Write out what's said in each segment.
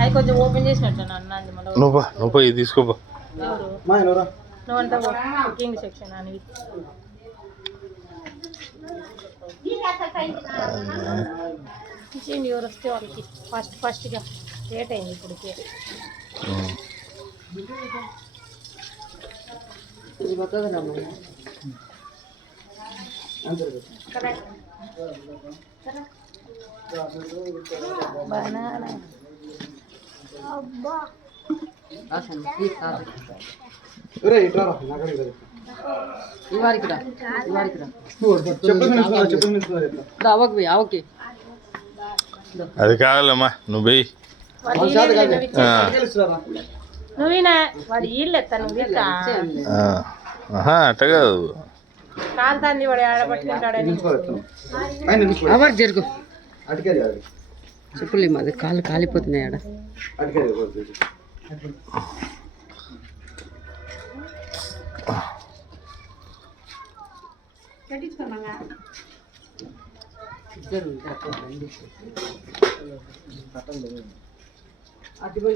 అది కొంచెం ఓపెన్ చేసినట్టు అన్నది నువ్వు ఇది తీసుకోపో. నువ్వంతా కింగ్ సెక్షన్ అని ఇచ్చేయండి. ఎవరు వస్తే వాళ్ళకి ఫస్ట్గా లేట్ అయింది ఇప్పటికే. బనానా అబ్బా అది కావాలమ్మా నువ్వు వెయ్యి. నువ్వేనా వాడు వీళ్ళు ఎత్తాను అట్ట కాదు కాంతాన్ని వాడు ఆడబట్టుకుంటాడని జరుగు చెప్పులే మాది కాళ్ళు కాలిపోతున్నాయి ఆడ.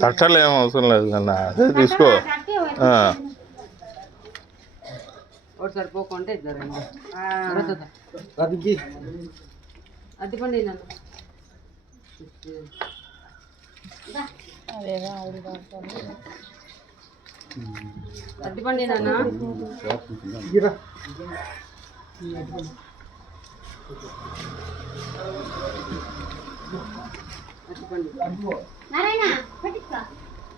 తట్టలు ఏం అవసరం లేదు కన్నా అదే తీసుకో. ఒకటి సరిపోకుంటే ఇద్దరు అదిపండి నన్ను అదిపండి నాన్న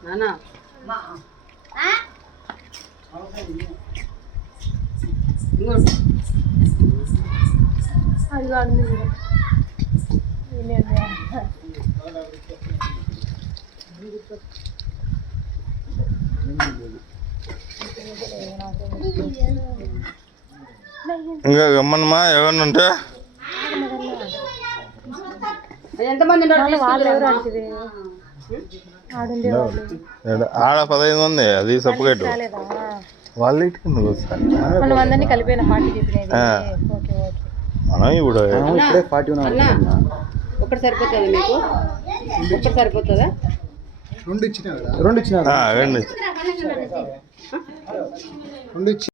నాన్న ఇంకోటి అది కాదు ఇంకా గమ్మనమ్మా ఎవరిని ఉంటే ఎంతమంది ఆడ 15 మంది అది సపరేట్ వాళ్ళు ఇటుకుంది అందరినీ కలిపిన పార్టీ చెప్పినది. మనం ఇప్పుడు ఒకటి సరిపోతుందా మీకు? ఒకటి సరిపోతుందా? రెండు ఇచ్చిన